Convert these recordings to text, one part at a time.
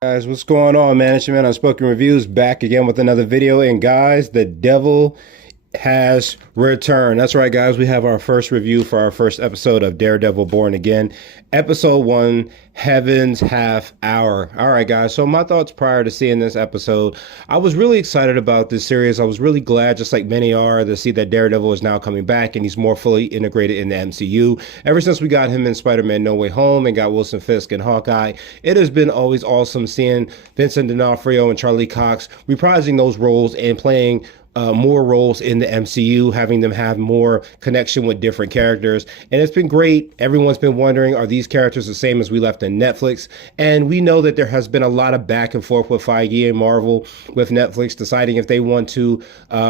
Guys, what's going on? Management Unspoken Reviews back again with another video. And guys, the devil has returned. That's right, guys. We have our first review for our first episode of Daredevil Born Again, episode 1, Heaven's Half Hour. All right, guys. So my thoughts prior to seeing this episode, I was really excited about this series. I was really glad, just like many are, to see that Daredevil is now coming back and he's more fully integrated in the MCU. Ever since we got him in Spider-Man No Way Home and got Wilson Fisk and Hawkeye, it has been always awesome seeing Vincent D'Onofrio and Charlie Cox reprising those roles and playing more roles in the MCU, having them have more connection with different characters. And it's been great. Everyone's been wondering, are these characters the same as we left in Netflix? And we know that there has been a lot of back and forth with Feige and Marvel, with Netflix deciding if they want to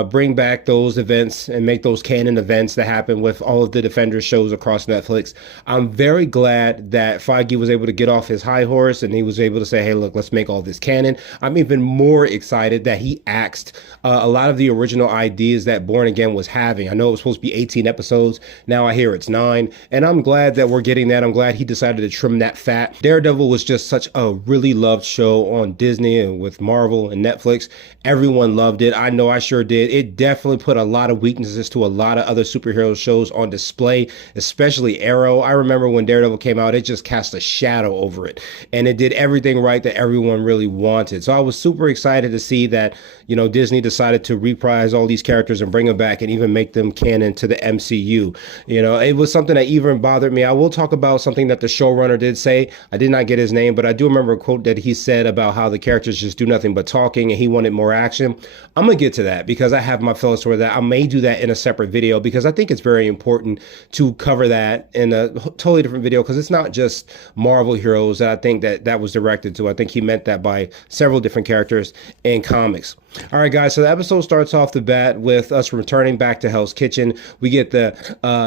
bring back those events and make those canon events that happen with all of the Defenders shows across Netflix. I'm very glad that Feige was able to get off his high horse and he was able to say, hey, look, let's make all this canon. I'm even more excited that he axed a lot of the original ideas that Born Again was having. I know it was supposed to be 18 episodes. Now I hear it's 9. And I'm glad that we're getting that. I'm glad he decided to trim that fat. Daredevil was just such a really loved show on Disney and with Marvel and Netflix. Everyone loved it. I know I sure did. It definitely put a lot of weaknesses to a lot of other superhero shows on display, especially Arrow. I remember when Daredevil came out, it just cast a shadow over it. And it did everything right that everyone really wanted. So I was super excited to see that, Disney decided to reprise all these characters and bring them back and even make them canon to the MCU. It was something that even bothered me. I will talk about something that the showrunner did say. I did not get his name, but I do remember a quote that he said about how the characters just do nothing but talking and he wanted more action. I'm going to get to that because I have my feelings toward that. I may do that in a separate video because I think it's very important to cover that in a totally different video because it's not just Marvel heroes that I think that was directed to. I think he meant that by several different characters in comics. All right, guys, so the episode starts off the bat with us returning back to Hell's Kitchen. We get the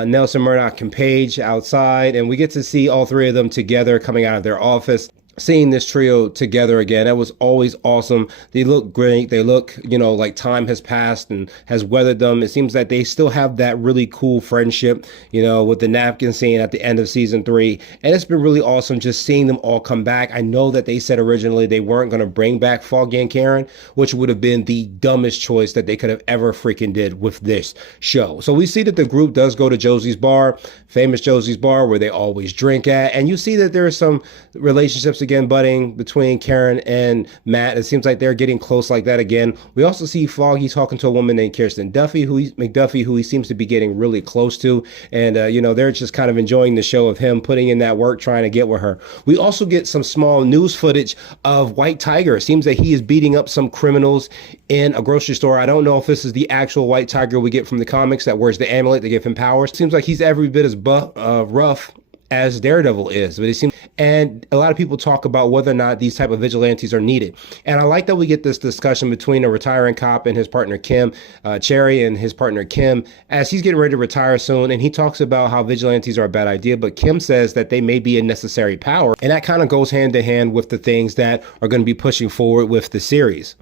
Nelson, Murdock, and Paige outside, and we get to see all three of them together coming out of their office. Seeing this trio together again, that was always awesome. They look great. They look, like time has passed and has weathered them. It seems that they still have that really cool friendship, with the napkin scene at the end of season 3. And it's been really awesome just seeing them all come back. I know that they said originally they weren't going to bring back Foggy and Karen, which would have been the dumbest choice that they could have ever freaking did with this show. So we see that the group does go to Josie's bar, famous Josie's bar, where they always drink at. And you see that there are some relationships again budding between Karen and Matt. It seems like they're getting close like that again. We also see Foggy talking to a woman named Kirsten McDuffie, who he seems to be getting really close to. And, they're just kind of enjoying the show of him putting in that work, trying to get with her. We also get some small news footage of White Tiger. It seems that he is beating up some criminals in a grocery store. I don't know if this is the actual White Tiger we get from the comics that wears the amulet that give him powers. Seems like he's every bit as rough as Daredevil is, but it seems, and a lot of people talk about whether or not these type of vigilantes are needed. And I like that we get this discussion between a retiring cop and his partner Kim, Cherry and his partner Kim, as he's getting ready to retire soon. And he talks about how vigilantes are a bad idea, but Kim says that they may be a necessary power. And that kind of goes hand in hand with the things that are going to be pushing forward with the series.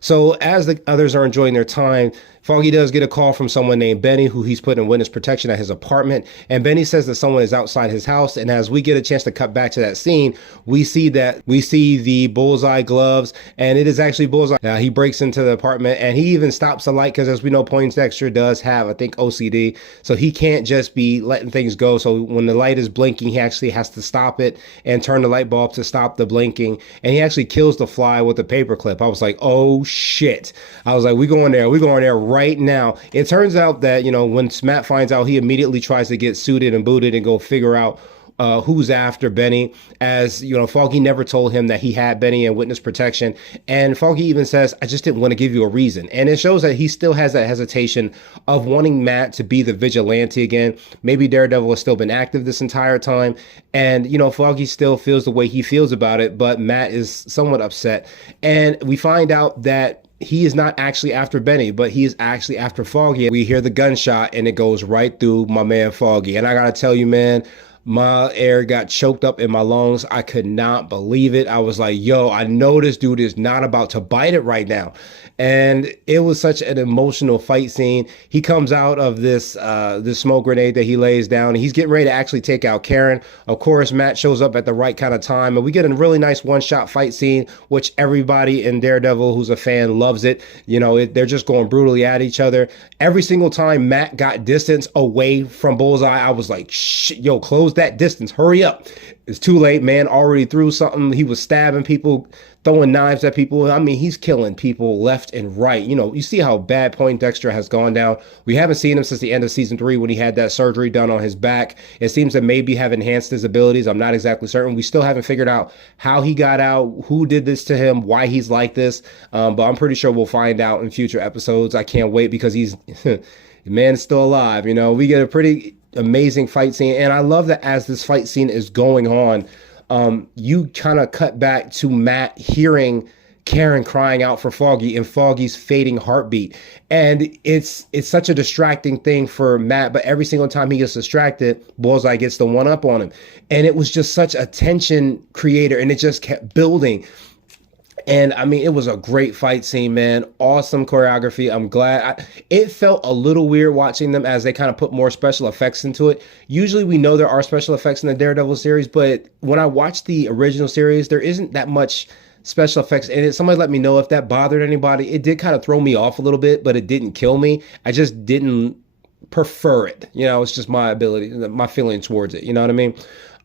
So as the others are enjoying their time, Foggy does get a call from someone named Benny, who he's put in witness protection at his apartment. And Benny says that someone is outside his house. And as we get a chance to cut back to that scene, we see the Bullseye gloves, and it is actually Bullseye. He breaks into the apartment and he even stops the light because, as we know, Poindexter does have, I think, OCD. So he can't just be letting things go. So when the light is blinking, he actually has to stop it and turn the light bulb to stop the blinking. And he actually kills the fly with a paperclip. I was like, oh shit. I was like, we're going there right now. It turns out that, when Matt finds out, he immediately tries to get suited and booted and go figure out who's after Benny, as Foggy never told him that he had Benny in witness protection. And Foggy even says, I just didn't want to give you a reason. And it shows that he still has that hesitation of wanting Matt to be the vigilante again. Maybe Daredevil has still been active this entire time. And, Foggy still feels the way he feels about it, but Matt is somewhat upset. And we find out that he is not actually after Benny, but he is actually after Foggy. We hear the gunshot and it goes right through my man Foggy. And I gotta tell you, man, My air got choked up in my lungs. I could not believe it. I was like, yo, I know this dude is not about to bite it right now. And it was such an emotional fight scene. He comes out of this smoke grenade that he lays down, and he's getting ready to actually take out Karen. Of course, Matt shows up at the right kind of time, and we get a really nice one-shot fight scene, which everybody in Daredevil who's a fan loves it. They're just going brutally at each other. Every single time Matt got distance away from Bullseye, I was like, shit, yo, close that distance, hurry up. It's too late, man. Already threw something. He was stabbing people, throwing knives at people. I mean, he's killing people left and right. You see how bad Poindexter has gone down. We haven't seen him since the end of season 3 when he had that surgery done on his back. It seems to maybe have enhanced his abilities. I'm not exactly certain. We still haven't figured out how he got out, who did this to him, why he's like this. But I'm pretty sure we'll find out in future episodes. I can't wait because he's the man's still alive. We get a pretty amazing fight scene, and I love that as this fight scene is going on, you kind of cut back to Matt hearing Karen crying out for Foggy and Foggy's fading heartbeat, and it's such a distracting thing for Matt, but every single time he gets distracted, Bullseye gets the one up on him, and it was just such a tension creator, and it just kept building. And I mean, it was a great fight scene, man. Awesome choreography. I'm glad. It felt a little weird watching them as they kind of put more special effects into it. Usually we know there are special effects in the Daredevil series, but when I watched the original series, there isn't that much special effects in it. Somebody let me know if that bothered anybody. It did kind of throw me off a little bit, but it didn't kill me. I just didn't prefer it. It's just my ability, my feeling towards it. You know what I mean?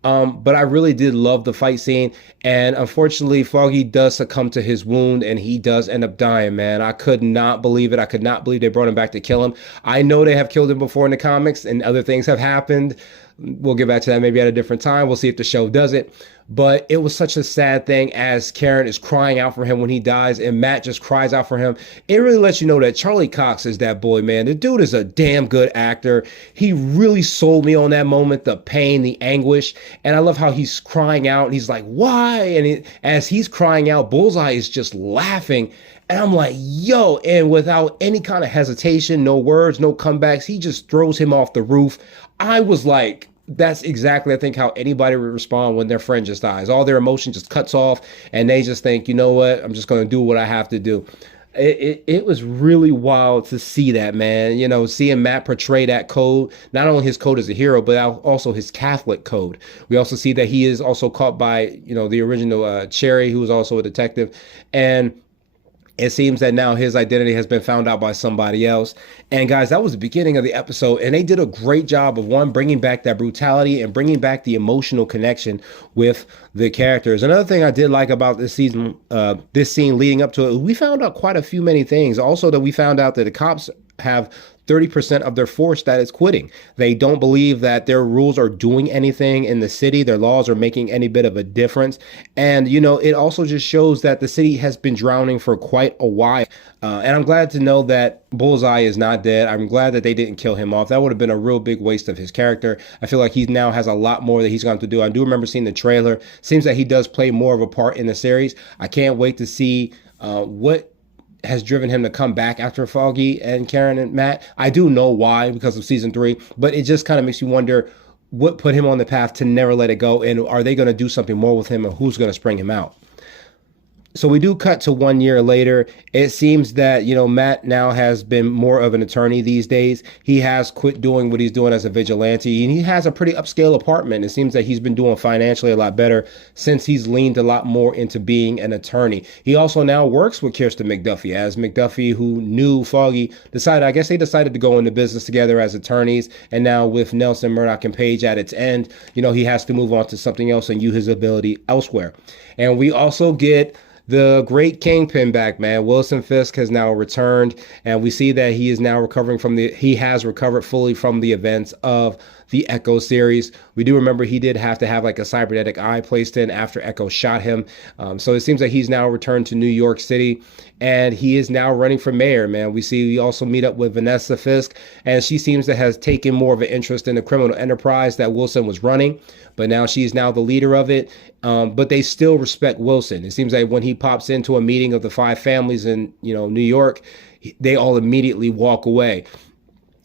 But I really did love the fight scene, and unfortunately Foggy does succumb to his wound and he does end up dying, man. I could not believe it. I could not believe they brought him back to kill him. I know they have killed him before in the comics and other things have happened. We'll get back to that maybe at a different time. We'll see if the show does it. But it was such a sad thing as Karen is crying out for him when he dies and Matt just cries out for him. It really lets you know that Charlie Cox is that boy, man. The dude is a damn good actor. He really sold me on that moment, the pain, the anguish. And I love how he's crying out and he's like, why? And as he's crying out, Bullseye is just laughing. And I'm like, yo, and without any kind of hesitation, no words, no comebacks, he just throws him off the roof. I was like, that's exactly, I think, how anybody would respond when their friend just dies. All their emotion just cuts off and they just think, you know what, I'm just going to do what I have to do. It was really wild to see that, man. Seeing Matt portray that code, not only his code as a hero, but also his Catholic code. We also see that he is also caught by, the original Cherry, who was also a detective. And it seems that now his identity has been found out by somebody else. And guys, that was the beginning of the episode. And they did a great job of bringing back that brutality and bringing back the emotional connection with the characters. Another thing I did like about this season, this scene leading up to it, we found out quite a few many things. Also that we found out that the cops have 30% of their force that is quitting. They don't believe that their rules are doing anything in the city. Their laws are making any bit of a difference. And, it also just shows that the city has been drowning for quite a while. And I'm glad to know that Bullseye is not dead. I'm glad that they didn't kill him off. That would have been a real big waste of his character. I feel like he now has a lot more that he's going to do. I do remember seeing the trailer. Seems that he does play more of a part in the series. I can't wait to see what has driven him to come back after Foggy and Karen and Matt. I do know why, because of season 3, but it just kind of makes you wonder what put him on the path to never let it go, and are they going to do something more with him, and who's going to spring him out? So we do cut to 1 year later. It seems that, Matt now has been more of an attorney these days. He has quit doing what he's doing as a vigilante, and he has a pretty upscale apartment. It seems that he's been doing financially a lot better since he's leaned a lot more into being an attorney. He also now works with Kirsten McDuffie, as McDuffie, who knew Foggy, I guess they decided to go into business together as attorneys. And now with Nelson, Murdock, and Page at its end, he has to move on to something else and use his ability elsewhere. And we also get the great Kingpin back, man. Wilson Fisk has now returned, and we see that he is now he has recovered fully from the events of the Echo series. We do remember he did have to have like a cybernetic eye placed in after Echo shot him. So it seems like he's now returned to New York City, and he is now running for mayor, man. We also meet up with Vanessa Fisk, and she seems to have taken more of an interest in the criminal enterprise that Wilson was running, but now she's now the leader of it. But they still respect Wilson. It seems like when he pops into a meeting of the 5 families in, New York, they all immediately walk away.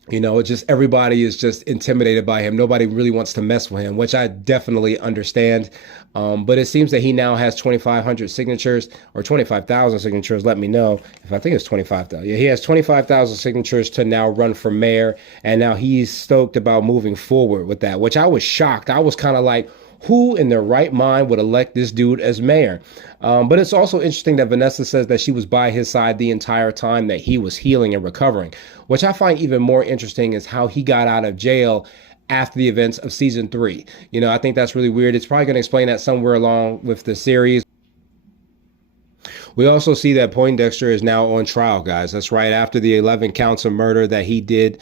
You know, it just everybody is just intimidated by him. Nobody really wants to mess with him, which I definitely understand. But it seems that he now has 2,500 signatures or 25,000 signatures. Let me know if I think it's 25,000. Yeah, he has 25,000 signatures to now run for mayor. And now he's stoked about moving forward with that, which I was shocked. I was kind of like, who in their right mind would elect this dude as mayor? But it's also interesting that Vanessa says that she was by his side the entire time that he was healing and recovering. Which I find even more interesting is how he got out of jail after the events of season 3. You know, I think that's really weird. It's probably going to explain that somewhere along with the series. We also see that Poindexter is now on trial, guys. That's right. After the 11 counts of murder that he did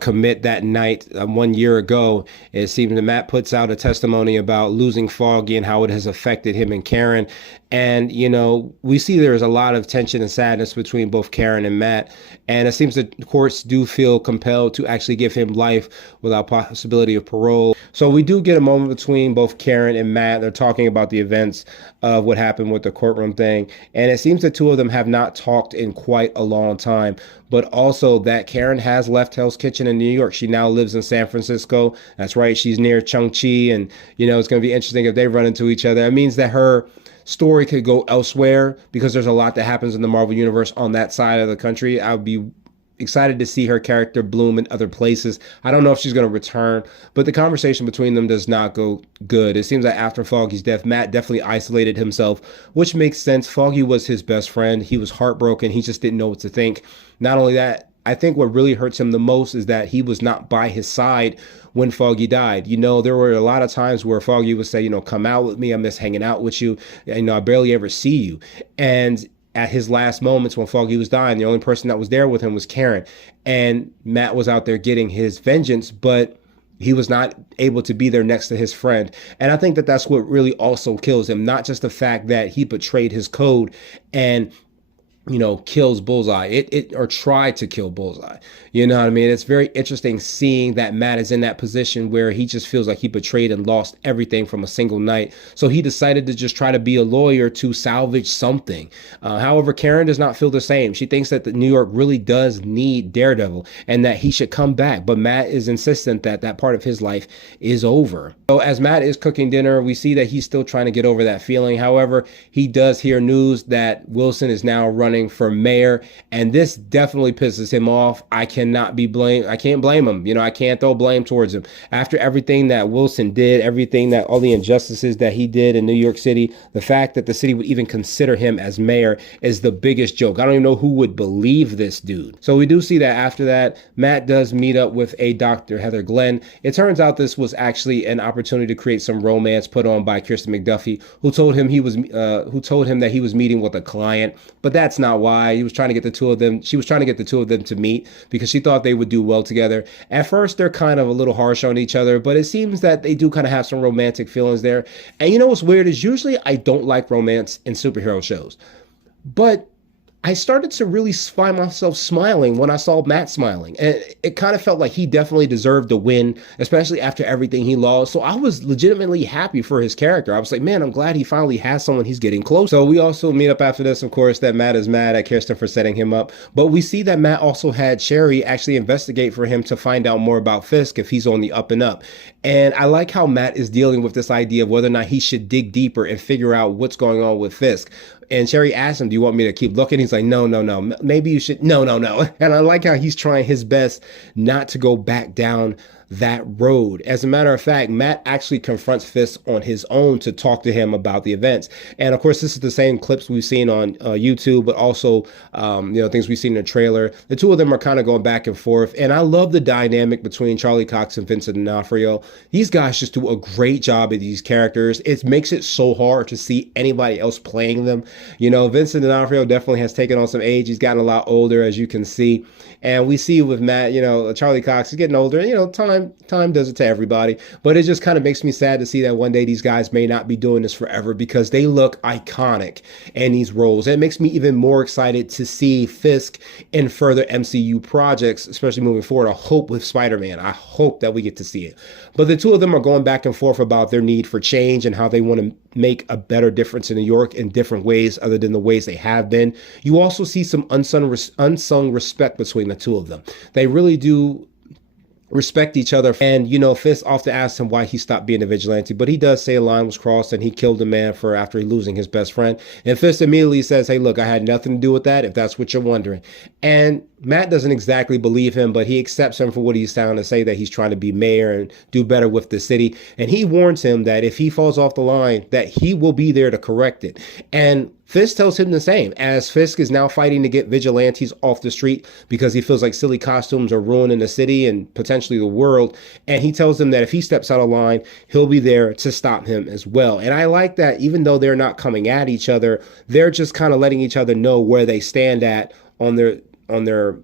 commit that night 1 year ago, it seems that Matt puts out a testimony about losing Foggy and how it has affected him and Karen. And, you know, we see there's a lot of tension and sadness between both Karen and Matt. And it seems that courts do feel compelled to actually give him life without possibility of parole. So we do get a moment between both Karen and Matt. They're talking about the events of what happened with the courtroom thing. And it seems the two of them have not talked in quite a long time. But also that Karen has left Hell's Kitchen in New York. She now lives in San Francisco. That's right. She's near Chung-Chi. And, you know, it's going to be interesting if they run into each other. It means that her story could go elsewhere because there's a lot that happens in the Marvel Universe on that side of the country. I would be excited to see her character bloom in other places. I don't know if she's going to return, but the conversation between them does not go good. It seems that after Foggy's death, Matt definitely isolated himself, which makes sense. Foggy was his best friend. He was heartbroken. He just didn't know what to think. Not only that, I think what really hurts him the most is that he was not by his side when Foggy died. You know, there were a lot of times where Foggy would say, you know, come out with me. I miss hanging out with you. You know, I barely ever see you. And at his last moments when Foggy was dying, the only person that was there with him was Karen. And Matt was out there getting his vengeance, but he was not able to be there next to his friend. And I think that that's what really also kills him. Not just the fact that he betrayed his code and, you know, kills Bullseye, or tried to kill Bullseye. You know what I mean? It's very interesting seeing that Matt is in that position where he just feels like he betrayed and lost everything from a single night. So he decided to just try to be a lawyer to salvage something. However, Karen does not feel the same. She thinks that New York really does need Daredevil and that he should come back. But Matt is insistent that that part of his life is over. So as Matt is cooking dinner, we see that he's still trying to get over that feeling. However, he does hear news that Wilson is now running for mayor, and this definitely pisses him off. I cannot be blamed. I can't blame him. You know, I can't throw blame towards him. After everything that Wilson did, all the injustices that he did in New York City, the fact that the city would even consider him as mayor is the biggest joke. I don't even know who would believe this dude. So we do see that after that, Matt does meet up with a Dr. Heather Glenn. It turns out this was actually an opportunity to create some romance put on by Kirsten McDuffie, who told him that he was meeting with a client, but that's not why. He was trying to get the two of them. She was trying to get the two of them to meet because she thought they would do well together. At first, they're kind of a little harsh on each other, but it seems that they do kind of have some romantic feelings there. And you know what's weird is usually I don't like romance in superhero shows, but I started to really find myself smiling when I saw Matt smiling. And it kind of felt like he definitely deserved to win, especially after everything he lost. So I was legitimately happy for his character. I was like, man, I'm glad he finally has someone he's getting close. So we also meet up after this, of course, that Matt is mad at Kirsten for setting him up. But we see that Matt also had Sherry actually investigate for him to find out more about Fisk if he's on the up and up. And I like how Matt is dealing with this idea of whether or not he should dig deeper and figure out what's going on with Fisk. And Sherry asked him, do you want me to keep looking? He's like, no. Maybe you should. No. And I like how he's trying his best not to go back down that road. As a matter of fact, Matt actually confronts Fisk on his own to talk to him about the events. And of course, this is the same clips we've seen on YouTube, but also, things we've seen in the trailer. The two of them are kind of going back and forth. And I love the dynamic between Charlie Cox and Vincent D'Onofrio. These guys just do a great job of these characters. It makes it so hard to see anybody else playing them. You know, Vincent D'Onofrio definitely has taken on some age. He's gotten a lot older, as you can see. And we see with Matt, Charlie Cox is getting older. Time does it to everybody. But it just kind of makes me sad to see that one day these guys may not be doing this forever because they look iconic in these roles. And it makes me even more excited to see Fisk in further MCU projects, especially moving forward. I hope with Spider-Man. I hope that we get to see it. But the two of them are going back and forth about their need for change and how they want to make a better difference in New York in different ways other than the ways they have been. You also see some unsung respect between the two of them. They really do respect each other. And, Fisk often asks him why he stopped being a vigilante, but he does say a line was crossed and he killed a man for after losing his best friend. And Fisk immediately says, hey, look, I had nothing to do with that, if that's what you're wondering. And Matt doesn't exactly believe him, but he accepts him for what he's trying to say, that he's trying to be mayor and do better with the city. And he warns him that if he falls off the line, that he will be there to correct it. And Fisk tells him the same, as Fisk is now fighting to get vigilantes off the street because he feels like silly costumes are ruining the city and potentially the world. And he tells him that if he steps out of line, he'll be there to stop him as well. And I like that even though they're not coming at each other, they're just kind of letting each other know where they stand at on their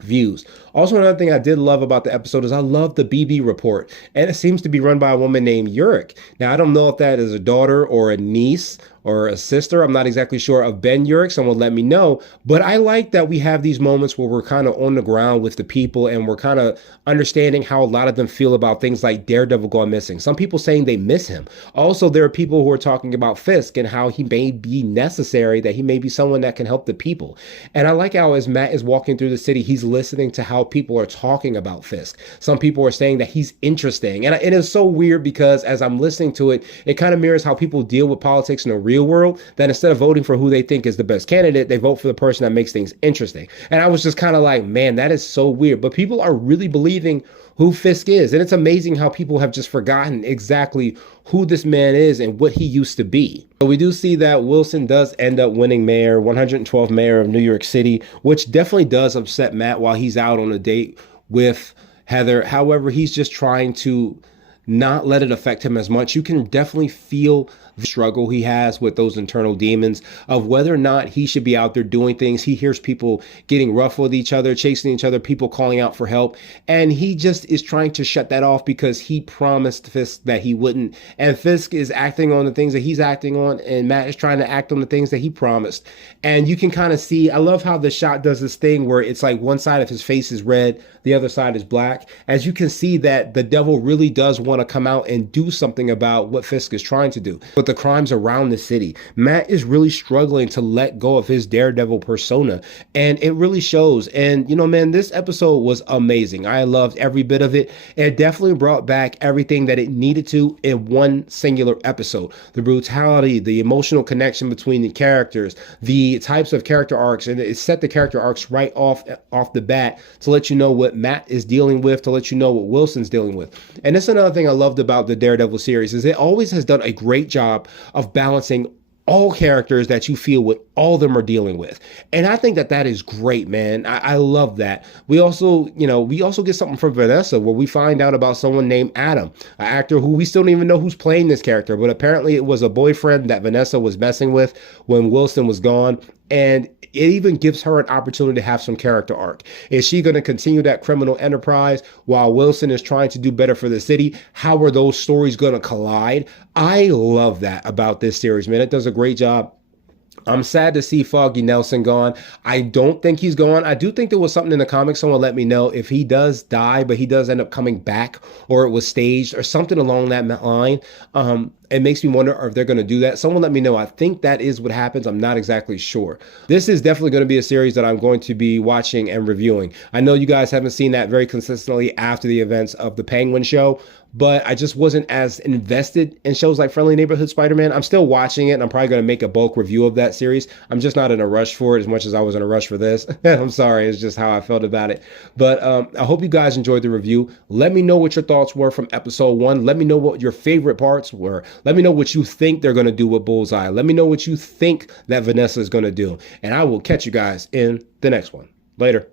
views. Also, another thing I did love about the episode is I love the BB report, and it seems to be run by a woman named Urich. Now, I don't know if that is a daughter or a niece or a sister. I'm not exactly sure of Ben Urich. Someone let me know. But I like that we have these moments where we're kind of on the ground with the people and we're kind of understanding how a lot of them feel about things like Daredevil going missing. Some people saying they miss him. Also, there are people who are talking about Fisk and how he may be necessary, that he may be someone that can help the people. And I like how as Matt is walking through the city, he's listening to how people are talking about Fisk. Some people are saying that he's interesting. And it is so weird because as I'm listening to it, it kind of mirrors how people deal with politics in the real world, that instead of voting for who they think is the best candidate, they vote for the person that makes things interesting. And I was just kind of like, man, that is so weird. But people are really believing who Fisk is. And it's amazing how people have just forgotten exactly who this man is and what he used to be. So we do see that Wilson does end up winning mayor, 112th mayor of New York City, which definitely does upset Matt while he's out on a date with Heather. However, he's just trying to not let it affect him as much. You can definitely feel the struggle he has with those internal demons of whether or not he should be out there doing things. He hears people getting rough with each other, chasing each other, people calling out for help. And he just is trying to shut that off because he promised Fisk that he wouldn't. And Fisk is acting on the things that he's acting on, and Matt is trying to act on the things that he promised. And you can kind of see, I love how the shot does this thing where it's like one side of his face is red, the other side is black. As you can see that the devil really does want to come out and do something about what Fisk is trying to do. But the crimes around the city, Matt is really struggling to let go of his Daredevil persona, and it really shows. And man, this episode was amazing. I loved every bit of it. It definitely brought back everything that it needed to in one singular episode. The brutality, the emotional connection between the characters, the types of character arcs, and it set the character arcs right off the bat to let you know what Matt is dealing with, to let you know what Wilson's dealing with. And that's another thing I loved about the Daredevil series, is it always has done a great job of balancing all characters that you feel what all of them are dealing with. And I think that is great, man. I love that. We also get something from Vanessa where we find out about someone named Adam, an actor who we still don't even know who's playing this character, but apparently it was a boyfriend that Vanessa was messing with when Wilson was gone. And it even gives her an opportunity to have some character arc. Is she going to continue that criminal enterprise while Wilson is trying to do better for the city? How are those stories going to collide? I love that about this series, man. It does a great job. I'm sad to see Foggy Nelson gone. I don't think he's gone. I do think there was something in the comics. Someone let me know if he does die, but he does end up coming back, or it was staged or something along that line. It makes me wonder if they're going to do that. Someone let me know. I think that is what happens. I'm not exactly sure. This is definitely going to be a series that I'm going to be watching and reviewing. I know you guys haven't seen that very consistently after the events of the Penguin show, but I just wasn't as invested in shows like Friendly Neighborhood Spider-Man. I'm still watching it, and I'm probably going to make a bulk review of that series. I'm just not in a rush for it as much as I was in a rush for this. I'm sorry. It's just how I felt about it. But I hope you guys enjoyed the review. Let me know what your thoughts were from episode 1. Let me know what your favorite parts were. Let me know what you think they're going to do with Bullseye. Let me know what you think that Vanessa is going to do. And I will catch you guys in the next one. Later.